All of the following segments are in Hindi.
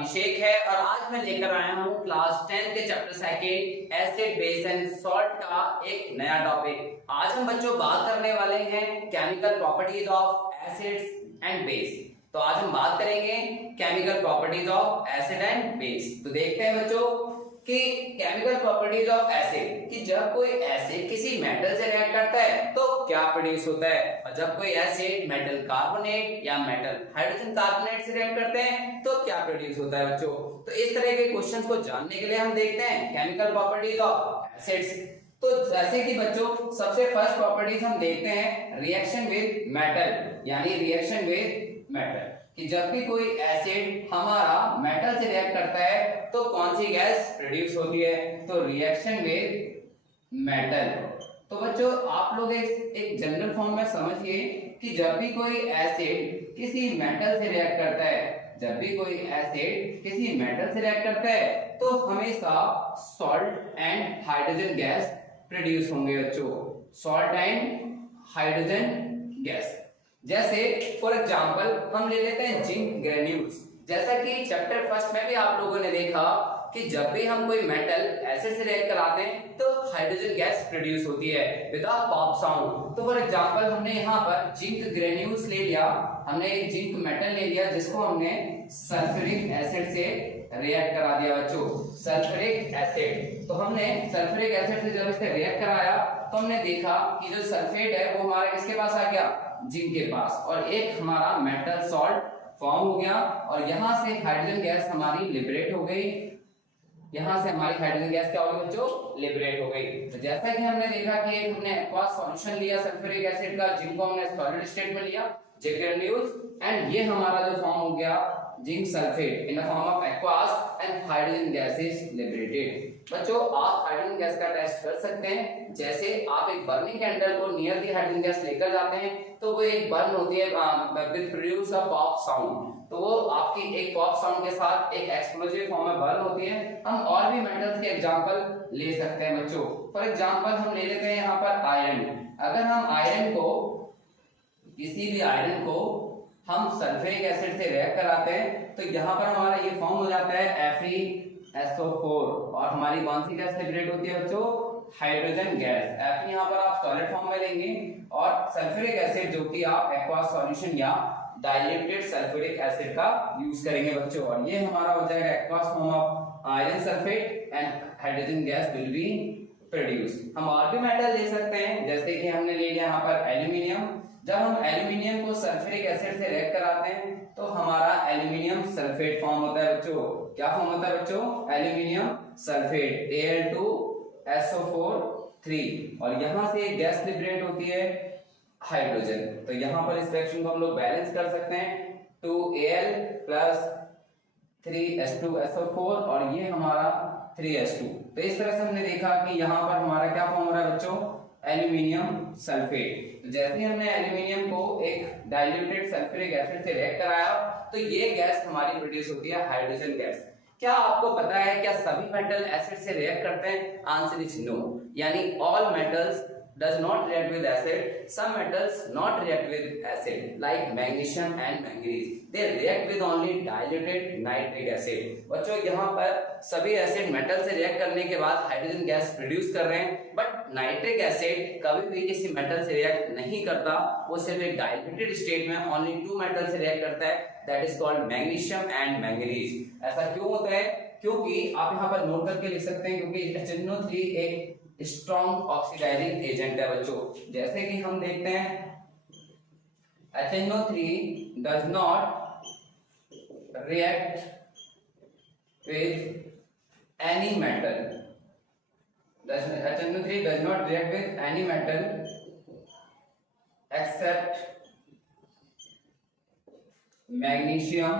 अभिषेक है और आज मैं लेकर आया हूँ क्लास 10 के chapter second acid base and salt का एक नया टॉपिक। आज हम बच्चों बात करने वाले हैं chemical properties of acids and base. तो आज हम बात करेंगे chemical properties of acid and base. तो देखते हैं बच्चों कि केमिकल प्रॉपर्टीज ऑफ एसिड कि जब कोई एसिड किसी मेटल से रिएक्ट करता है तो क्या प्रोड्यूस होता है, और जब कोई एसिड मेटल कार्बोनेट या मेटल हाइड्रोजन कार्बोनेट से रिएक्ट करते हैं तो क्या प्रोड्यूस होता है बच्चों। तो इस तरह के क्वेश्चंस को जानने के लिए हम देखते हैं केमिकल प्रॉपर्टीज ऑफ एसिड्स। तो जैसे कि बच्चों सबसे फर्स्ट प्रॉपर्टीज हम देखते हैं रिएक्शन विद मेटल, यानी रिएक्शन विद मेटल कि जब भी कोई एसिड हमारा मेटल से रिएक्ट करता है तो कौन सी गैस प्रोड्यूस होती है, तो रिएक्शन विद मेटल। तो बच्चों आप लोग एक जनरल फॉर्म में समझिए कि जब भी कोई एसिड किसी मेटल से रिएक्ट करता है, जब भी कोई एसिड किसी मेटल से रिएक्ट करता है तो हमेशा salt and hydrogen gas produce होंगे बच्चों, सॉल्ट एंड हाइड्रोजन गैस। जैसे फॉर एग्जांपल हम ले लेते हैं जिंक ग्रेन्यूल्स। जैसा कि चैप्टर फर्स्ट में भी आप लोगों ने देखा कि जब भी हम कोई मेटल एसिड से रिएक्ट कराते हैं तो हाइड्रोजन गैस प्रोड्यूस होती है विद अ पॉप साउंड। तो फॉर एग्जांपल हमने यहाँ पर जिंक ग्रेन्यूल्स ले लिया, हमने एक जिंक मेटल ले लिया जिसको हमने सल्फ्यूरिक एसिड से रिएक्ट करा दिया बच्चों, सल्फ्यूरिक एसिड। तो हमने सल्फ्यूरिक एसिड से जब इसे रिएक्ट कराया तो हमने देखा कि जो सल्फेट है वो हमारे किसके पास आ गया, जिंक के पास, और एक हमारा मेटल सॉल्ट फॉर्म हो गया और यहाँ से हाइड्रोजन गैस हमारी लिबरेट हो गई। यहाँ से हमारी हाइड्रोजन गैस क्या हो गई बच्चों, लिबरेट हो गई। तो जैसा कि हमने देखा कि एक हमने एक्वास सॉल्यूशन लिया सल्फ्यूरिक एसिड का, जिनको हमने सॉलिड स्टेट में लिया जिंक ग्रेन्यूल्स, एंड ये हमारा जो फॉर्म हो गया zinc sulphate in the form of aqueous and hydrogen gas is liberated. बच्चों आप हाइड्रोजन गैस का टेस्ट कर सकते हैं। जैसे आप एक बर्निंग कैंडल को नियर दी हाइड्रोजन गैस लेकर जाते हैं तो वो एक बर्न होती है with produce a pop sound. तो वो आपकी एक पॉप साउंड के साथ एक एक्सप्लोजिव फॉर्म में बर्न होती है। हम और भी मेटल्स के एग्जांपल ले सकते हैं बच्चों। फॉर एग्जांपल हम ले लेते हैं यहाँ पर आयरन। अगर हम आयरन को, किसी भी आयरन को हम सल्फ्यूरिक एसिड से रिएक्ट कराते हैं तो यहाँ पर हमारा ये फॉर्म हो जाता है FeSO4 और हमारी कौन सी गैस लिबरेट होती है बच्चों, हाइड्रोजन गैस। Fe यहाँ पर आप सॉलिड फॉर्म में लेंगे और सल्फ्यूरिक एसिड जो कि आप एक्वास सॉल्यूशन या डाइल्यूटेड सल्फ्यूरिक एसिड का यूज करेंगे बच्चों, और ये हमारा हो जाएगा aqueous form of iron sulphate and hydrogen gas will be produce. हम और भी मेटल ले सकते हैं, जैसे कि हमने ले लिया यहाँ पर एल्यूमिनियम। जब हम एल्यूमिनियम को सल्फ्यूरिक एसिड से रिएक्ट कराते हैं तो हमारा एल्यूमिनियम सल्फेट फॉर्म होता है बच्चों। क्या फॉर्म होता है बच्चों, एल्यूमिनियम सल्फेट Al2SO4 3, और यहाँ से गैस लिबरेट होती है हाइड्रोजन। तो यहाँ पर इस रिएक्शन को हम लोग बैलेंस कर सकते हैं 2Al प्लस 3H2SO4 और ये हमारा 3H2। तो इस तरह से हमने देखा कि यहाँ पर हमारा क्या फॉर्म हो रहा है बच्चों, एल्यूमिनियम सल्फेट। तो जैसे ही हमने एल्यूमिनियम को एक डाइल्यूटेड सल्फ्यूरिक एसिड से रिएक्ट कराया तो ये गैस हमारी प्रोड्यूस होती है हाइड्रोजन गैस। क्या आपको पता है क्या सभी मेटल एसिड से रिएक्ट करते हैं, आंसर इज नो, यानी all metals does not react with acid, some metals not react with acid like magnesium and manganese, they react with only diluted nitric acid। बच्चों यहाँ पर सभी एसिड मेटल से रिएक्ट करने के बाद हाइड्रोजन गैस प्रोड्यूस कर रहे हैं, बट नाइट्रिक एसिड कभी भी किसी मेटल से रिएक्ट नहीं करता, वो सिर्फ एक डाइल्यूटेड स्टेट में ओनली 2 मेटल से रिएक्ट करता है, that is called magnesium and manganese. ऐसा क्यों होता है, क्योंकि आप यहाँ पर नोट करके लिख सकते हैं क्योंकि HNO3 एक स्ट्रॉन्ग ऑक्सीडाइजिंग एजेंट है बच्चों। जैसे कि हम देखते हैं HNO3 does not react with any metal, HNO3 does not react with any metal except magnesium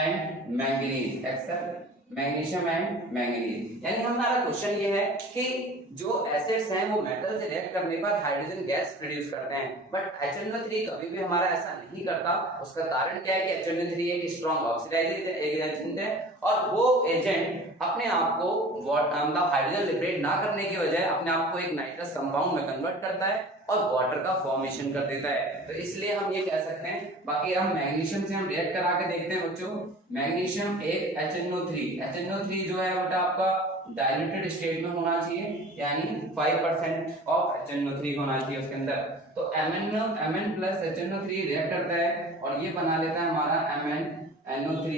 and manganese, except magnesium and manganese. यानी हमारा क्वेश्चन ये है कि जो एसिड्स हैं वो मेटल से रिएक्ट करने पर हाइड्रोजन गैस प्रोड्यूस करते हैं, बट HNO3 कभी भी हमारा ऐसा नहीं करता। उसका कारण क्या है कि HNO3 एक स्ट्रॉन्ग ऑक्सीडाइजिंग एजेंट है और वो एजेंट अपने आप को मतलब हाइड्रोजन लिबरेट ना करने की बजाय अपने आप को एक नाइट्रस कंपाउंड में कन्वर्ट करता है और वाटर का फॉर्मेशन कर देता है। तो इसलिए हम ये कह सकते हैं। बाकी हम मैग्नीशियम से हम रिएक्ट करा के देखते हैं बच्चों। मैग्नीशियम एक HNO3 जो है बेटा आपका डाइल्यूटेड स्टेट में होना चाहिए, यानी 5% ऑफ HNO3 होना चाहिए उसके अंदर। तो Mn प्लस HNO3 रिएक्ट करता है और ये बना लेता है हमारा MnNO3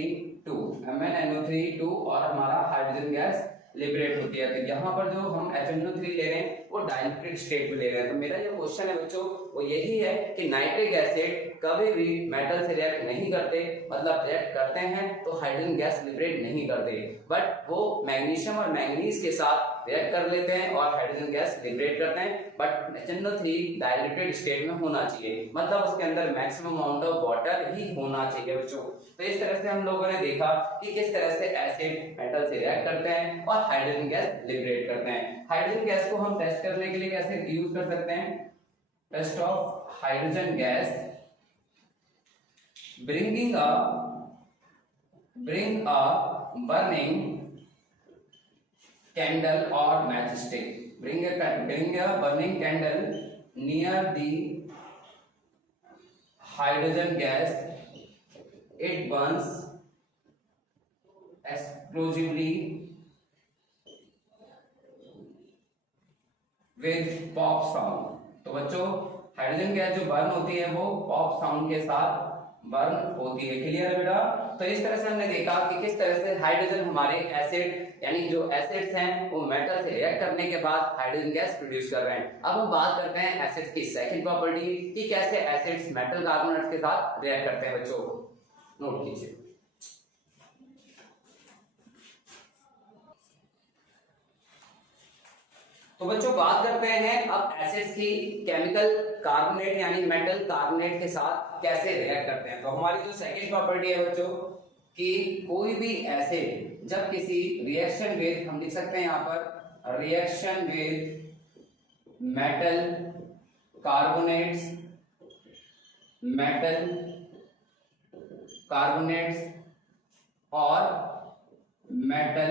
और हमारा हाइड्रोजन गैस लिबरेट होती है। तो यहाँ पर जो हम HNO3 ले रहे हैं वो डाइल्यूटेड स्टेट में ले रहे हैं। तो मेरा जो क्वेश्चन है बच्चों वो यही है कि नाइट्रिक एसिड कभी भी मेटल से रिएक्ट नहीं करते, मतलब रिएक्ट करते हैं तो हाइड्रोजन गैस लिबरेट नहीं करते, बट वो मैग्नीशियम और मैंगनीज के साथ रिएक्ट कर लेते हैं और हाइड्रोजन गैस लिबरेट करते हैं। बट HNO3 डाइल्यूटेड स्टेट में होना चाहिए, मतलब उसके अंदर मैक्सिमम अमाउंट ऑफ वाटर ही होना चाहिए बच्चों। तो इस तरह से हम लोगों ने देखा कि किस तरह से एसिड मेटल से रिएक्ट करते हैं और हाइड्रोजन गैस लिबरेट करते हैं। हाइड्रोजन गैस को हम टेस्ट करने के लिए कैसे यूज कर सकते हैं? Test of hydrogen gas bring a burning candle or matchstick. Bring a burning candle near the hydrogen gas. It burns explosively with pop sound. तो बच्चों हाइड्रोजन गैस जो बर्न होती है वो पॉप साउंड के साथ बर्न होती है। क्लियर है बेटा? तो इस तरह से हमने देखा कि किस तरह से हाइड्रोजन हमारे एसिड यानी जो एसिड्स हैं वो मेटल से रिएक्ट करने के बाद हाइड्रोजन गैस प्रोड्यूस कर रहे हैं। अब हम बात करते हैं एसिड्स की सेकंड प्रॉपर्टी कि कैसे एसिड्स मेटल कार्बोनेट्स के साथ रिएक्ट करते हैं। बच्चों नोट कीजिए। तो बच्चों बात करते हैं अब एसिड्स की केमिकल कार्बोनेट यानी मेटल कार्बोनेट के साथ कैसे रिएक्ट करते हैं। तो हमारी जो सेकंड प्रॉपर्टी है बच्चों कि कोई भी एसिड जब किसी रिएक्शन विद, हम लिख सकते हैं यहाँ पर रिएक्शन विद मेटल कार्बोनेट्स और मेटल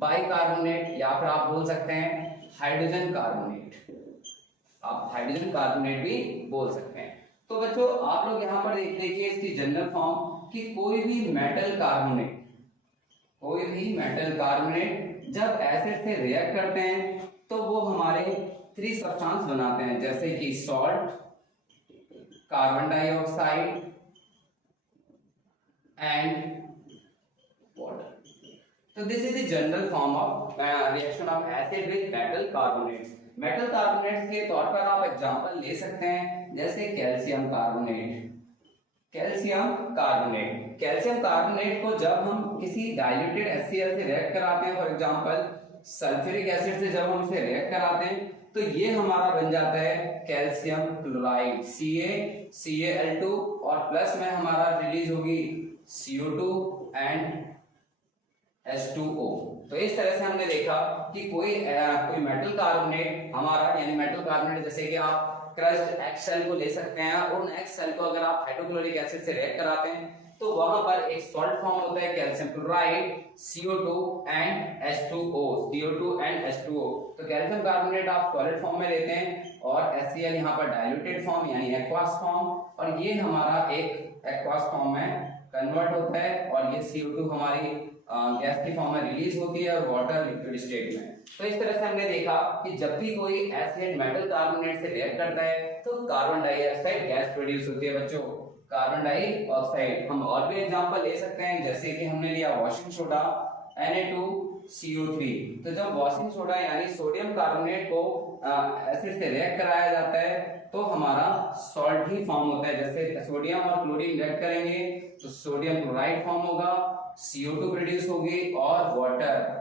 बाइकार्बोनेट या फिर आप बोल सकते हैं हाइड्रोजन कार्बोनेट, आप हाइड्रोजन कार्बोनेट भी बोल सकते हैं। तो बच्चों आप लोग यहाँ पर देखिए इसकी जनरल फॉर्म कि कोई भी मेटल कार्बोनेट जब एसिड से रिएक्ट करते हैं तो वो हमारे 3 सब्सटेंस बनाते हैं, जैसे कि salt, carbon dioxide and water. So this is the general form of reaction of acid with metal carbonates. Metal carbonates के तौर पर आप एग्जांपल ले सकते हैं जैसे कैल्शियम कार्बोनेट को जब हम किसी डाइल्यूटेड HCl से रिएक्ट कराते हैं, फॉर एग्जांपल सल्फ्यूरिक एसिड से जब हम इसे रिएक्ट कराते हैं तो ये हमारा बन जाता है कैल्शियम क्लोराइड CaCal2 और प्लस में हमारा रिलीज होगी CO2 एंड H2O। तो इस तरह से हमने देखा कि कोई मेटल कार्बोनेट हमारा यानी मेटल कार्बोनेट जैसे कि आप क्रश्ड एक्सेल को ले सकते हैं और उन एक्सेल को अगर आप हाइड्रोक्लोरिक एसिड से रिएक्ट कराते हैं तो वहां पर एक सॉल्ट फॉर्म होता है calcium chloride CO2 and H2O। तो कैल्शियम कार्बोनेट आप सॉलिड फॉर्म में लेते हैं और HCl यहाँ पर डाइल्यूटेड फॉर्म यानी एक्वास फॉर्म, और ये हमारा एक एक्वास फॉर्म में कन्वर्ट होता है और ये CO2 हमारी गैस की फॉर्म में रिलीज होती है और वाटर लिक्विड स्टेट में। तो इस तरह से हमने देखा कि जब भी कोई एसिड मेटल कार्बोनेट से रिएक्ट करता है तो कार्बन डाइऑक्साइड गैस प्रोड्यूस होती है। बच्चों कार्बन डाइऑक्साइड हम और भी एग्जांपल ले सकते हैं, जैसे कि हमने लिया वॉशिंग सोडा Na2CO3। तो जब वॉशिंग सोडा यानी सोडियम कार्बोनेट को एसिड से रिएक्ट कराया जाता है तो हमारा सॉल्ट ही फॉर्म होता है। जैसे सोडियम और क्लोरीन रिएक्ट करेंगे तो सोडियम क्लोराइड फॉर्म होगा, CO2 प्रोड्यूस होगी और वाटर।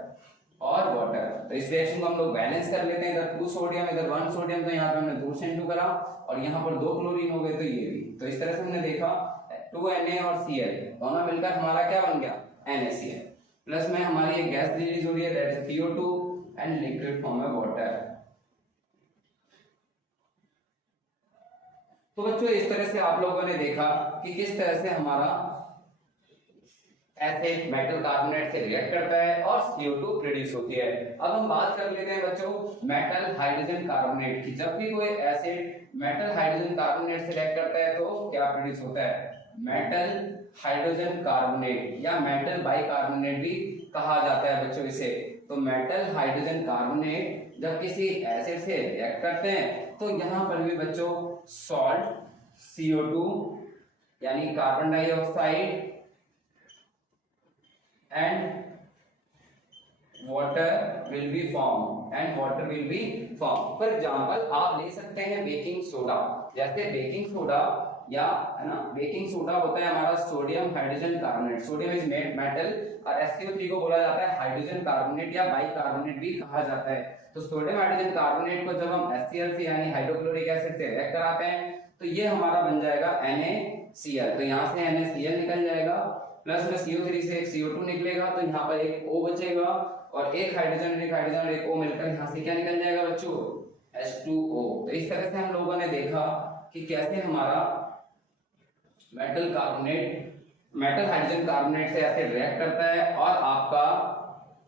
तो इस रिएक्शन को हम लोग बैलेंस कर लेते हैं, इधर 2 सोडियम इधर 1 सोडियम, तो यहाँ पे हमने 2 से इंटू करा और यहाँ पर 2 क्लोरीन हो गए तो ये भी। तो इस तरह से हमने देखा 2Na और Cl दोनों मिलकर हमारा क्या बन गया NaCl। प्लस में हमारी एक गैस रिलीज हो रही है that is CO2 and liquid form में वाटर। तो बच्चों इस तरह से आप लोगों ने देखा कि किस तरह से हमारा एसिड मेटल कार्बोनेट से रिएक्ट करता है और CO2 प्रोड्यूस होती है। अब हम बात कर लेते हैं बच्चों मेटल हाइड्रोजन कार्बोनेट की। जब भी कोई एसिड मेटल हाइड्रोजन कार्बोनेट से रिएक्ट करता है तो क्या प्रोड्यूस होता है? मेटल हाइड्रोजन कार्बोनेट या मेटल बाइकार्बोनेट भी कहा जाता है बच्चों इसे। तो मेटल हाइड्रोजन कार्बोनेट जब किसी एसिड से रिएक्ट करते हैं तो यहाँ पर भी बच्चों सॉल्ट CO2 यानी carbon dioxide and water will be formed for example आप ले सकते हैं बेकिंग सोडा। जैसे बेकिंग सोडा या है ना, बेकिंग सोडा होता है हमारा sodium hydrogen carbonate. Sodium is metal और SiO3 को बोला जाता है हाइड्रोजन कार्बोनेट या बाइकार्बोनेट भी कहा जाता है। तो सोडियम हाइड्रोजन कार्बोनेट को जब हम HCl से यानी हाइड्रोक्लोरिक एसिड से रिएक्ट कराते हैं तो ये हमारा बन जाएगा NaCl। तो यहाँ से NaCl निकल जाएगा, प्लस में CO3 से एक CO2 निकलेगा, तो यहाँ पर एक O बचेगा और एक हाइड्रोजन और एक O मिलकर यहाँ से क्या निकल जाएगा बच्चों? H2O। तो इस तरह से हम लोगों ने देखा कि कैसे हमारा मेटल हाइड्रोजन कार्बोनेट से ऐसे रिएक्ट करता है और आपका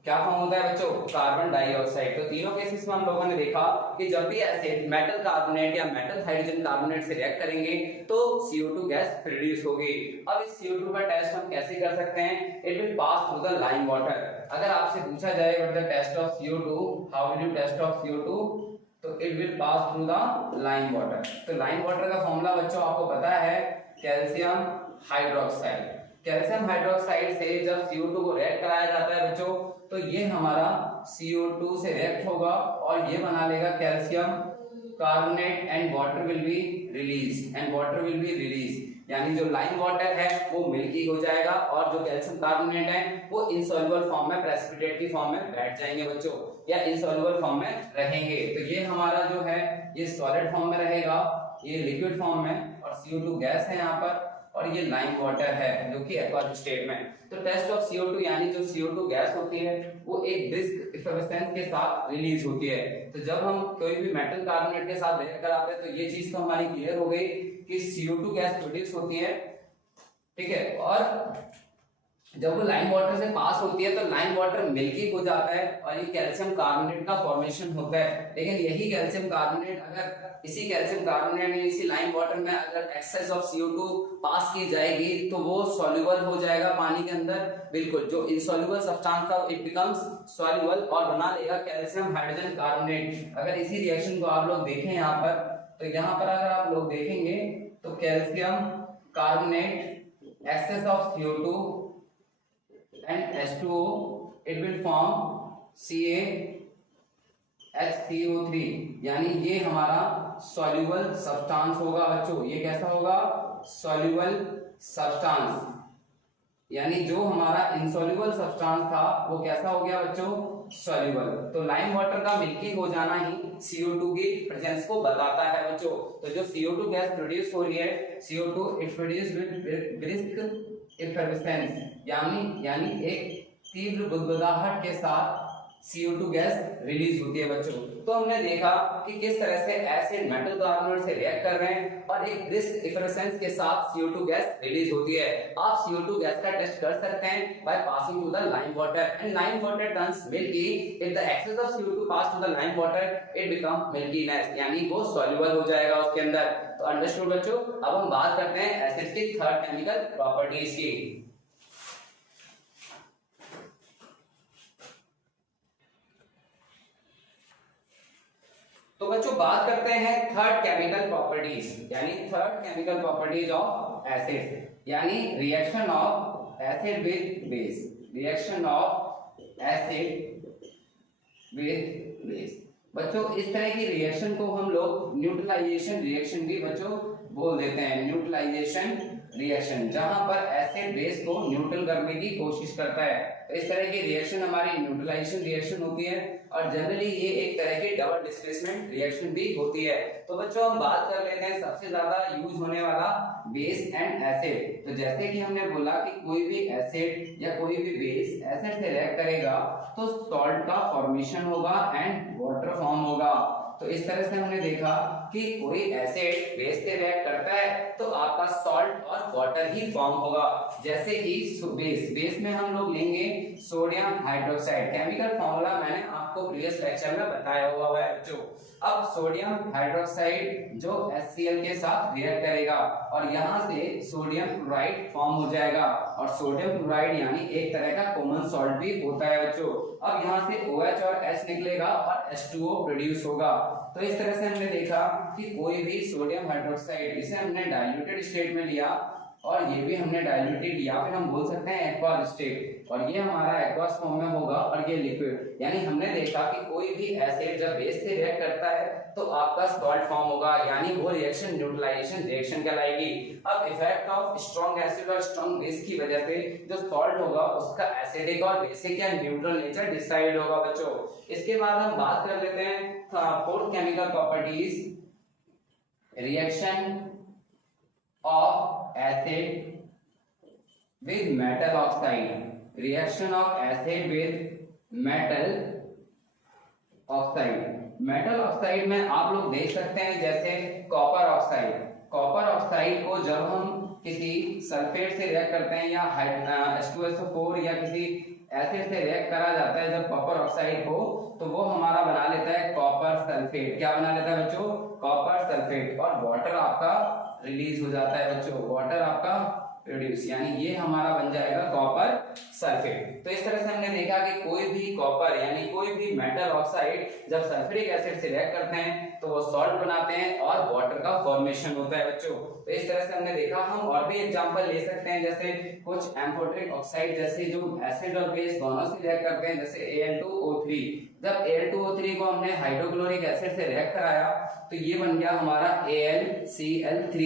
क्या फॉर्म होता है बच्चों? Carbon dioxide. तो तीनों केसेस में हम लोगों ने देखा कि जब भी एसिड मेटल कार्बोनेट या मेटल हाइड्रोजन कार्बोनेट से रिएक्ट करेंगे तो CO2 गैस प्रोड्यूस होगी। अब इस CO2 का टेस्ट हम कैसे कर सकते हैं? It will pass through the lime water. अगर आपसे पूछा जाए what the test of CO2, how will you test of CO2, तो it will pass through the lime water. तो लाइम वाटर का फॉर्मूला बच्चों आपको पता है, कैल्शियम हाइड्रोक्साइड। कैल्शियम हाइड्रोक्साइड से जब CO2 को रिएक्ट कराया जाता है बच्चों तो ये हमारा CO2 से रिएक्ट होगा और ये बना लेगा calcium carbonate and water will be release. यानी जो लाइम वाटर है वो मिल्की हो जाएगा और जो कैल्शियम कार्बोनेट है वो इनसॉल्युबल फॉर्म में, प्रेसिपिटेट की फॉर्म में बैठ जाएंगे बच्चों या इनसॉल्युबल फॉर्म में रहेंगे। तो ये हमारा जो है ये सॉलिड फॉर्म में रहेगा, ये लिक्विड फॉर्म में, और CO2 गैस है यहाँ पर और ये लाइम वाटर है जो कि एक्वस स्टेट में। तो टेस्ट ऑफ CO2 यानी जो CO2 गैस होती है वो एक ब्रिस्क एफिशिएंसी के साथ रिलीज होती है। तो जब हम कोई भी मेटल कार्बोनेट के साथ रिएक्ट कराते हैं तो ये चीज तो हमारी क्लियर हो गई कि CO2 गैस प्रोड्यूस होती है, ठीक है। और जब वो लाइम वाटर से पास होती है तो लाइम वाटर मिल्की हो जाता है और ये कैल्शियम कार्बोनेट का फॉर्मेशन होता है। लेकिन यही कैल्शियम कार्बोनेट अगर इसी कैल्शियम कार्बोनेट या इसी लाइम वाटर में अगर एक्सेस ऑफ CO2 पास की जाएगी तो वो सॉल्युबल हो जाएगा पानी के अंदर, बिल्कुल जो इनसॉल्युबल सब्सटेंस था इट बिकम्स सॉल्युबल और बना लेगा कैल्शियम हाइड्रोजन कार्बोनेट। अगर इसी रिएक्शन को आप लोग देखें यहाँ पर, तो यहाँ पर अगर आप लोग देखेंगे तो calcium carbonate excess of CO2 and H2O it will form CaHCO3 यानी ये हमारा सॉल्युबल सब्सटेंस होगा बच्चों। ये कैसा होगा? Soluble substance. यानी जो हमारा इनसॉल्युबल सब्सटेंस था वो कैसा हो गया बच्चों? सॉल्युबल। तो लाइम वाटर का मिल्की हो जाना ही CO2 की प्रेजेंस को बताता है बच्चों। तो जो CO2 गैस प्रोड्यूस हो रही है CO2 it produce with brisk efficiency यानी एक तीव्र बुदबुदाहट के साथ CO2 गैस रिलीज होती है बच्चों। तो हमने देखा कि किस तरह से एसिड मेटल कार्बोनेट से रिएक्ट कर रहे हैं और एक ब्रिस्क एफिशिएंसी के साथ CO2 गैस रिलीज होती है। आप CO2 गैस का टेस्ट कर सकते हैं by passing to the lime water and lime water turns milky if the excess of CO2 pass to the lime water it become milkiness यानी वो सॉल्युबल हो जाएगा उसके अंदर। तो अंडरस्टूड बच्चों। अब हम बात करते हैं एसिड की थर्ड केमिकल प्रॉपर्टीज की। तो बच्चों बात करते हैं थर्ड केमिकल प्रॉपर्टीज यानी third chemical properties of acid यानी reaction of acid with base. Reaction of acid with base बच्चों इस तरह की रिएक्शन को हम लोग न्यूट्रलाइजेशन रिएक्शन भी बच्चों बोल देते हैं। न्यूट्रलाइजेशन रिएक्शन जहां पर एसिड बेस को न्यूट्रल करने की कोशिश करता है। तो इस तरह की रिएक्शन हमारी न्यूट्रलाइजेशन रिएक्शन होती है और जनरली ये एक तरह की डबल डिस्प्लेसमेंट रिएक्शन भी होती है। तो बच्चों हम बात कर लेते हैं सबसे ज्यादा यूज होने वाला बेस एंड एसिड। तो जैसे कि हमने बोला कि कोई भी एसिड या कोई भी बेस एसिड से रिएक्ट करेगा तो सॉल्ट का फॉर्मेशन होगा एंड वाटर फॉर्म होगा। तो इस तरह से हमने देखा कि कोई एसिड बेस से रिएक्ट करता है तो आपका सॉल्ट और वाटर ही फॉर्म होगा। जैसे कि बेस में हम लोग लेंगे सोडियम हाइड्रोक्साइड। केमिकल फॉर्मूला मैंने आपको प्रीवियस लेक्चर में बताया हुआ है बच्चों। अब सोडियम हाइड्रोक्साइड जो HCl के साथ रिएक्ट करेगा और यहाँ से सोडियम क्लोराइड फॉर्म हो जाएगा और सोडियम क्लोराइड यानी एक तरह का कॉमन सॉल्ट भी होता है बच्चों। अब यहाँ से OH और H निकलेगा और H2O प्रोड्यूस होगा। तो इस तरह से हमने देखा कि कोई भी सोडियम हाइड्रोक्साइड इसे हमने डाइल्यूटेड स्टेट में लिया और ये भी हमने डाइल्यूटेड या फिर हम बोल सकते हैं एक्वा स्टेट और ये हमारा एक्वास फॉर्म में होगा और ये लिक्विड। यानी हमने देखा कि कोई भी एसिड जब बेस से रिएक्ट करता है तो आपका सॉल्ट फॉर्म होगा, यानी वो रिएक्शन न्यूट्रलाइजेशन रिएक्शन कहलाएगी। अब इफेक्ट ऑफ स्ट्रॉन्ग एसिड और स्ट्रॉन्ग बेस की वजह से जो सॉल्ट होगा उसका एसिडिक और बेसिक या न्यूट्रल नेचर डिसाइड होगा बच्चों। इसके बाद हम बात कर लेते हैं fourth chemical properties, reaction of acid with metal oxide, reaction of acid with metal oxide। Metal oxide में आप लोग देख सकते हैं जैसे कॉपर ऑक्साइड। कॉपर ऑक्साइड को जब हम किसी सल्फेट से रिएक्ट करते हैं या H2SO4 या किसी एसिड से रिएक्ट करा जाता है जब कॉपर ऑक्साइड को, तो वो हमारा बना लेता है कॉपर सल्फेट। क्या बना लेता है बच्चों? Copper sulphate. और वाटर आपका रिलीज हो जाता है बच्चों, वाटर आपका प्रोड्यूस, यानी ये हमारा बन जाएगा कॉपर सल्फेट। तो इस तरह से हमने देखा कि कोई भी कॉपर यानी कोई भी मेटल ऑक्साइड जब सल्फ्यूरिक एसिड से रिएक्ट करते हैं तो वो सॉल्ट बनाते हैं और वाटर का फॉर्मेशन होता है बच्चों। तो इस तरह से हमने देखा। हम और भी एग्जांपल ले सकते हैं, जैसे कुछ एम्फोटेरिक ऑक्साइड जैसे जो एसिड और बेस दोनों से रिएक्ट करते हैं, जैसे Al2O3। जब Al2O3 को हमने हाइड्रोक्लोरिक एसिड से रिएक्ट कराया तो ये बन गया हमारा AlCl3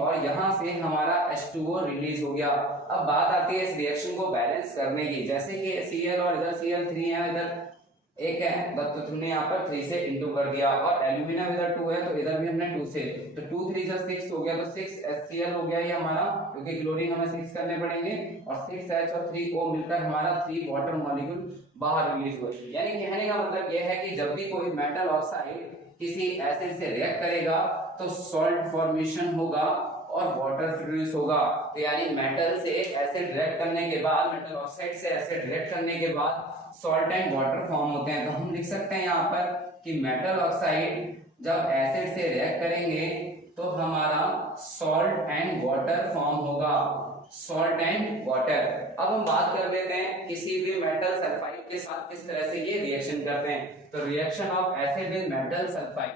और यहाँ से हमारा H2O रिलीज हो गया। अब बात आती है इस रिएक्शन को बैलेंस करने की, जैसे कि Cl और इधर Cl3 है, इधर एक है तो तुमने यहाँ पर 3 से इंटू कर दिया और एल्यूमिनियम इधर 2 है तो इधर भी हमने 2 से, तो 2 3 जा 6 हो गया, तो 6 HCl हो गया ये हमारा, क्योंकि क्लोरीन हमें 6 करने पड़ेंगे और 6H और 3O मिलकर हमारा 3 वाटर मॉलिक्यूल बाहर रिलीज हुए। यानी कहने का मतलब यह है कि जब भी कोई मेटल ऑक्साइड किसी एसिड से रिएक्ट करेगा तो सॉल्ट फॉर्मेशन होगा और वाटर प्रोड्यूस होगा। तो यानी मेटल से एसिड रिएक्ट करने के बाद, मेटल ऑक्साइड से एसिड रिएक्ट करने के बाद सॉल्ट एंड वाटर फॉर्म होते हैं। तो हम लिख सकते हैं यहाँ पर कि मेटल ऑक्साइड जब एसिड से रिएक्ट करेंगे तो हमारा सॉल्ट एंड वाटर फॉर्म होगा, सॉल्ट एंड वाटर। अब हम बात कर लेते हैं किसी भी मेटल सल्फाइड के साथ किस तरह से ये रिएक्शन करते हैं। तो reaction of acid with metal sulphide,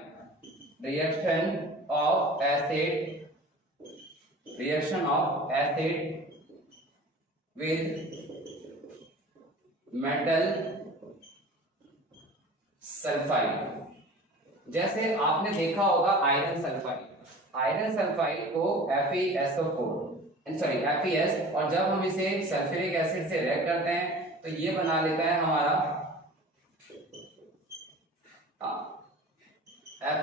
reaction of acid with metal sulphide. जैसे आपने देखा होगा आयरन सल्फाइड को FeS, और जब हम इसे सल्फ्यूरिक एसिड से रिएक्ट करते हैं तो ये बना लेता है हमारा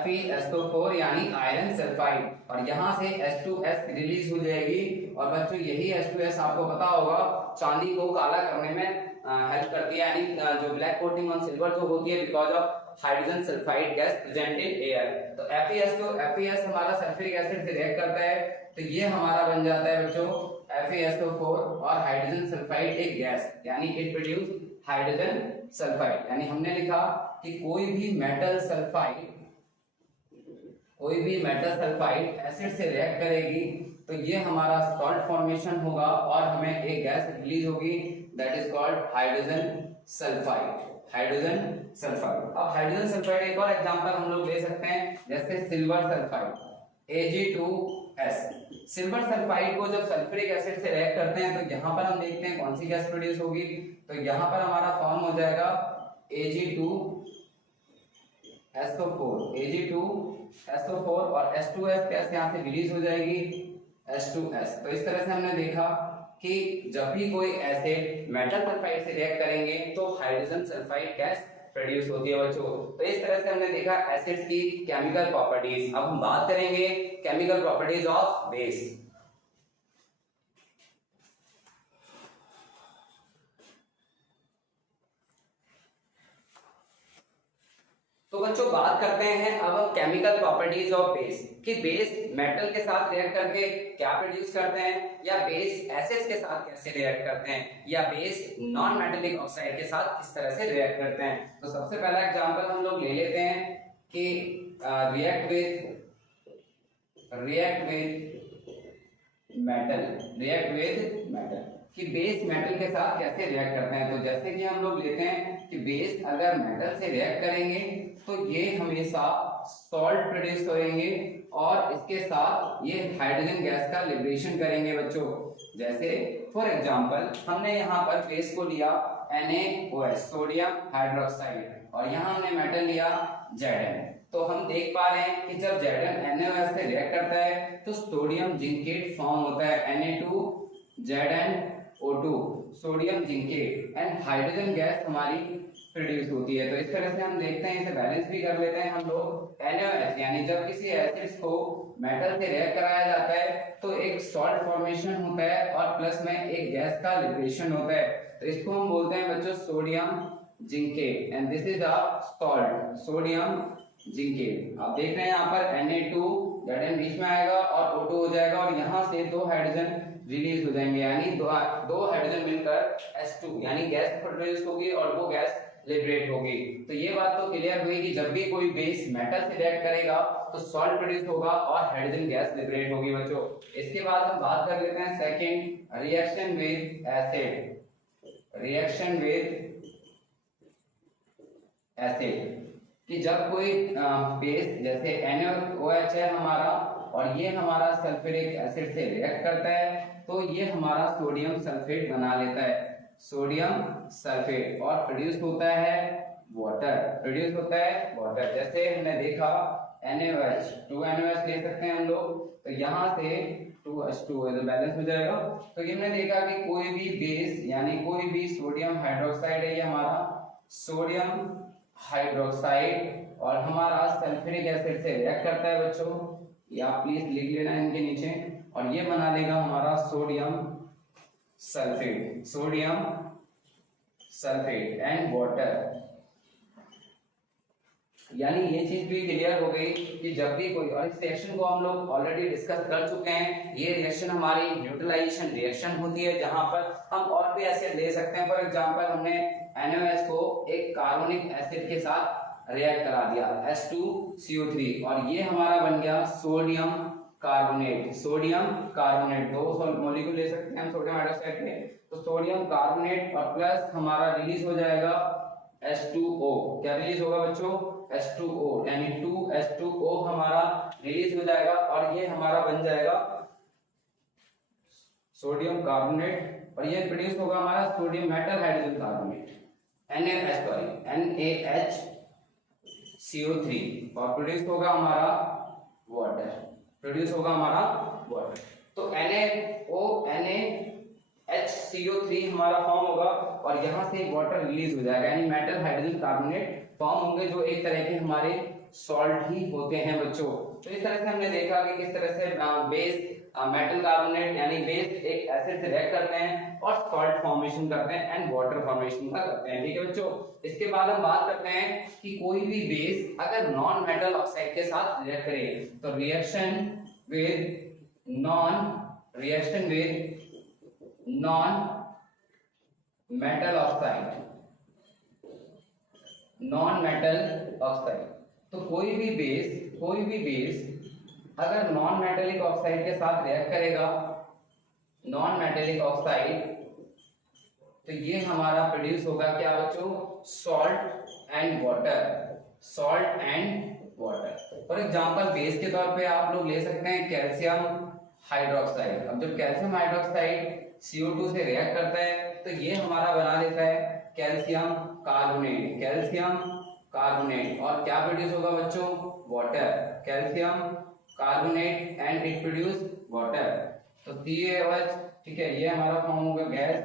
FeSO4 यानी आयरन सल्फाइड, और यहाँ से H2S रिलीज हो जाएगी। और बच्चों यही H2S आपको पता होगा चांदी को काला करने में हेल्प करती है, यानी जो ब्लैक कोटिंग ऑन सिल्वर जो होती है because of hydrogen sulphide gas present in air. तो FeS हमारा सल्फ्यूरिक एसिड से रिएक्ट करता है तो ये हमारा बन जाता है बच्चों FeSO4 और हाइड्रोजन सल्फाइड एक गैस, यानी इट प्रोड्यूस हाइड्रोजन सल्फाइड। यानी हमने लिखा कि कोई भी मेटल सल्फाइड एसिड से रिएक्ट करेगी तो ये हमारा सॉल्ट फॉर्मेशन होगा और हमें एक गैस रिलीज होगी, that is called hydrogen sulphide. अब हाइड्रोजन सल्फाइड एक और एग्जांपल हम लोग ले सकते हैं, जैसे silver sulphide Ag2S। Silver sulphide को जब सल्फ्यूरिक एसिड से रिएक्ट करते हैं तो यहाँ पर हम देखते हैं कौन सी गैस प्रोड्यूस होगी, तो यहाँ पर हमारा फॉर्म हो जाएगा Ag2SO4 और H2S गैस यहाँ से रिलीज हो जाएगी H2S। तो इस तरह से हमने देखा कि जब भी कोई एसिड मेटल सल्फाइड से रिएक्ट करेंगे तो हाइड्रोजन सल्फाइड गैस प्रोड्यूस होती है बच्चों। तो इस तरह से हमने देखा एसिड्स की केमिकल प्रॉपर्टीज। अब हम बात करेंगे केमिकल प्रॉपर्टीज ऑफ बेस। तो बच्चों बात करते हैं अब केमिकल प्रॉपर्टीज ऑफ बेस कि बेस मेटल के साथ रिएक्ट करके क्या प्रोड्यूस करते हैं, या बेस एसिड्स के साथ कैसे रिएक्ट करते हैं, या बेस नॉन मेटेलिक ऑक्साइड के साथ किस तरह से रिएक्ट करते हैं। तो सबसे पहला एग्जांपल हम लोग ले लेते हैं कि रिएक्ट विद मेटल कि बेस मेटल के साथ कैसे रिएक्ट करते हैं। तो जैसे कि हम लोग लेते हैं कि बेस अगर मेटल से रिएक्ट करेंगे तो ये हमेशा सॉल्ट प्रोड्यूस करेंगे और इसके साथ ये हाइड्रोजन गैस का लिबरेशन करेंगे बच्चों। जैसे फॉर एग्जांपल हमने यहाँ पर बेस को लिया NaOH सोडियम हाइड्रोक्साइड और यहाँ हमने मेटल लिया Zn। तो हम देख पा रहे हैं कि जब Zn NaOH से रिएक्ट करता है तो सोडियम जिंकेट फॉर्म होता है Na2ZnO2 sodium zincate and hydrogen gas हमारी प्रोड्यूस होती है। तो इस तरह से हम देखते हैं, इसे बैलेंस भी कर लेते हैं हम लोग। NaOH यानी जब किसी एसिड्स को मेटल से रिएक्ट कराया जाता है तो एक सॉल्ट फॉर्मेशन होता है और प्लस में एक गैस का लिबरेशन होता है। तो इसको हम बोलते हैं बच्चों sodium zincate and this is a salt sodium zincate. आप देख रहे हैं यहाँ पर Na2 Zn बीच में आएगा और O2 हो जाएगा और यहाँ से दो हाइड्रोजन रिलीज हो जाएंगे, यानी दो हाइड्रोजन मिलकर H2 यानी गैस प्रोड्यूस होगी और वो गैस लिबरेट होगी। तो ये बात तो क्लियर हुई कि जब भी कोई बेस मेटल से रिएक्ट करेगा तो सॉल्ट प्रोड्यूस होगा और हाइड्रोजन गैस लिबरेट होगी बच्चों। इसके बाद हम बात कर लेते हैं सेकंड रिएक्शन विद एसिड कि जब कोई बेस जैसे NaOH है हमारा और ये हमारा सल्फ्यूरिक एसिड से रिएक्ट करता है तो ये हमारा सोडियम सल्फेट बना लेता है, सोडियम सल्फेट, और प्रोड्यूस होता है वाटर। जैसे हमने देखा NaOH 2NaOH ले सकते हैं हम लोग, तो यहाँ से 2H2 बैलेंस हो जाएगा। तो ये हमने देखा कि कोई भी बेस यानी कोई भी सोडियम हाइड्रोक्साइड है, ये हमारा सोडियम हाइड्रोक्साइड और हमारा सल्फ्यूरिक एसिड से रिएक्ट करता है बच्चों, या प्लीज लिख लेना इनके नीचे, और ये बना देगा हमारा सोडियम सल्फेट एंड वाटर। यानी ये चीज भी क्लियर हो गई कि जब भी कोई, और इस रिएक्शन को हम लोग ऑलरेडी डिस्कस कर चुके हैं, ये रिएक्शन हमारी न्यूट्रलाइजेशन रिएक्शन होती है जहां पर हम और भी एसिड ले सकते हैं। फॉर एग्जांपल हमने NaOH को एक कार्बोनिक एसिड के साथ रिएक्ट करा दिया H2CO3 और ये हमारा बन गया सोडियम कार्बोनेट। दो मॉलिक्यूल ले सकते हैं हम सोडियम हाइड्रोक्साइड के, तो सोडियम कार्बोनेट और प्लस हमारा रिलीज हो जाएगा H2O। क्या रिलीज होगा बच्चों? H2O यानी 2H2O हमारा रिलीज हो जाएगा और ये हमारा बन जाएगा सोडियम कार्बोनेट और ये प्रोड्यूस होगा हमारा sodium metal hydrogen carbonate NaHCO3 और प्रोड्यूस होगा हमारा वाटर। तो NaHCO3 हमारा फॉर्म होगा और यहाँ से वाटर रिलीज हो जाएगा, यानी मेटल हाइड्रोजन कार्बोनेट फॉर्म होंगे जो एक तरह के हमारे सॉल्ट ही होते हैं बच्चों। तो इस तरह से हमने देखा कि किस तरह से बेस मेटल कार्बोनेट यानी बेस एक एसिड से रिएक्ट करते हैं और सॉल्ट फॉर्मेशन करते हैं एंड वाटर फॉर्मेशन का करते हैं। ठीक है बच्चों, इसके बाद हम बात करते हैं कि कोई भी बेस अगर नॉन मेटल ऑक्साइड के साथ रिएक्ट करे तो reaction with non metal oxide. तो कोई भी बेस अगर नॉन मेटेलिक ऑक्साइड के साथ रिएक्ट करेगा, नॉन मेटेलिक ऑक्साइड, तो ये हमारा प्रोड्यूस होगा क्या बच्चों? Salt and water. For example base के तौर पे आप लोग ले सकते हैं कैल्शियम हाइड्रोक्साइड। अब जब कैल्शियम हाइड्रोक्साइड CO2 से रिएक्ट करता है तो ये हमारा बना देता है कैल्शियम कार्बोनेट और क्या प्रोड्यूस होगा बच्चों? Water. Calcium carbonate and it produce water. तो CaOH, ठीक है, ये हमारा फॉर्म होगा गैस,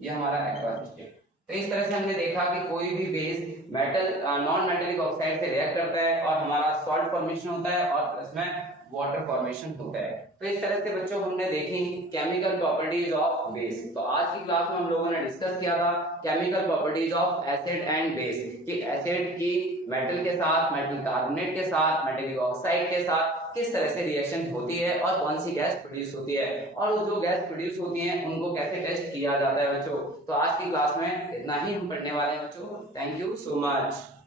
ये हमारा एक्वा स्टेट। तो इस तरह से हमने देखा कि कोई भी base metal non metallic oxide से रिएक्ट करता है और हमारा सॉल्ट फॉर्मेशन होता है और प्लस में वाटर फॉर्मेशन होता है। तो इस तरह से बच्चों हमने देखी केमिकल प्रॉपर्टीज ऑफ बेस। तो आज की क्लास में हम लोगों ने डिस्कस किया था chemical properties of acid and base, कि एसिड की मेटल के साथ, मेटल कार्बोनेट के साथ, मेटेलिक ऑक्साइड के साथ किस तरह से रिएक्शन होती है और कौन सी गैस प्रोड्यूस होती है, और जो गैस प्रोड्यूस होती है उनको कैसे टेस्ट किया जाता है बच्चों। तो आज की क्लास में इतना ही हम पढ़ने वाले हैं बच्चों। Thank you so much.